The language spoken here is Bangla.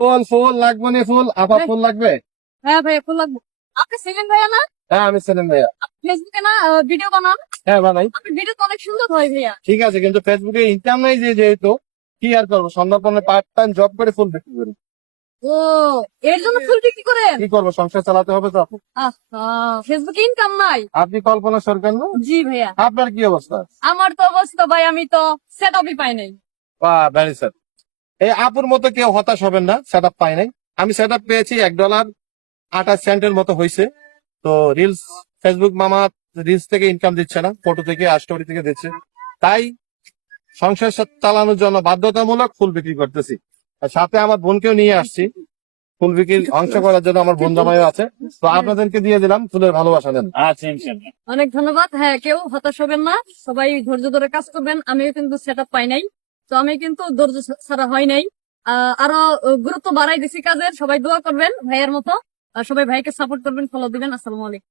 ফুল ফুল লাগবে না ফুল আপা ফুল লাগবে? হ্যাঁ ভাইয়া ফুল লাগবে। আপনি সেকেন্ড ভাইয়া না? হ্যাঁ আমি সেলিম ভাইয়া। ফেসবুকে না ভিডিও বানান? হ্যাঁ বানাই। আপনার ভিডিও তো অনেক সুন্দর হয় ভাইয়া। ঠিক আছে, কিন্তু ফেসবুকে ইনকাম নাই যেহেতু কি আর করবো, সন্ধ্যা পর্যন্ত পার্ট টাইম জব করে ফুল বিক্রি করি। ও, এর জন্য ফুল বিক্রি করেন? কি করবো, সংসার চালাতে হবে তো। ফেসবুকে ইনকাম নাই? আপনি কল্পনা সরকার না? জি ভাইয়া। আপনার কি অবস্থা? আমার তো অবস্থা ভাই, আমি তো সেট আপই পাই নাই। বাহ, ভেরি স্যাড। এই আপুর মতো কেউ হতাশ হবেন না, সেট আপ পাই নাই। আমি সেট আপ পেয়েছি $1.28 মতো হয়েছে। তো রিলস, ফেসবুক মামা রিলস থেকে ইনকাম দিচ্ছে না, ফটো থেকে আর স্টোরি থেকে দিচ্ছে। তাই সংসার চালানোর জন্য বাধ্যতামূলক ফুল বিক্রি করতেছি। আর সাথে আমার বোনকেও নিয়ে আসছি ফুল বিক্রির অংশ করার জন্য। আমার বোন জামাইও আছে, তো আপনাদেরকে দিয়ে দিলাম ফুলের ভালোবাসা দেন। আচ্ছা ইনশাআল্লাহ। অনেক ধন্যবাদ। হ্যাঁ, কেউ হতাশ হবেন না, সবাই ধৈর্য ধরে কাজ করবেন। আমিও কিন্তু সেট আপ পাই নাই, তো আমি কিন্তু ধৈর্য ছাড়া হয় নাই। আরো গুরুত্ব বাড়াই দিছি কাজের। সবাই দোয়া করবেন ভাইয়ের মতো, সবাই ভাইকে সাপোর্ট করবেন, ফলো দিবেন। আসসালামু আলাইকুম।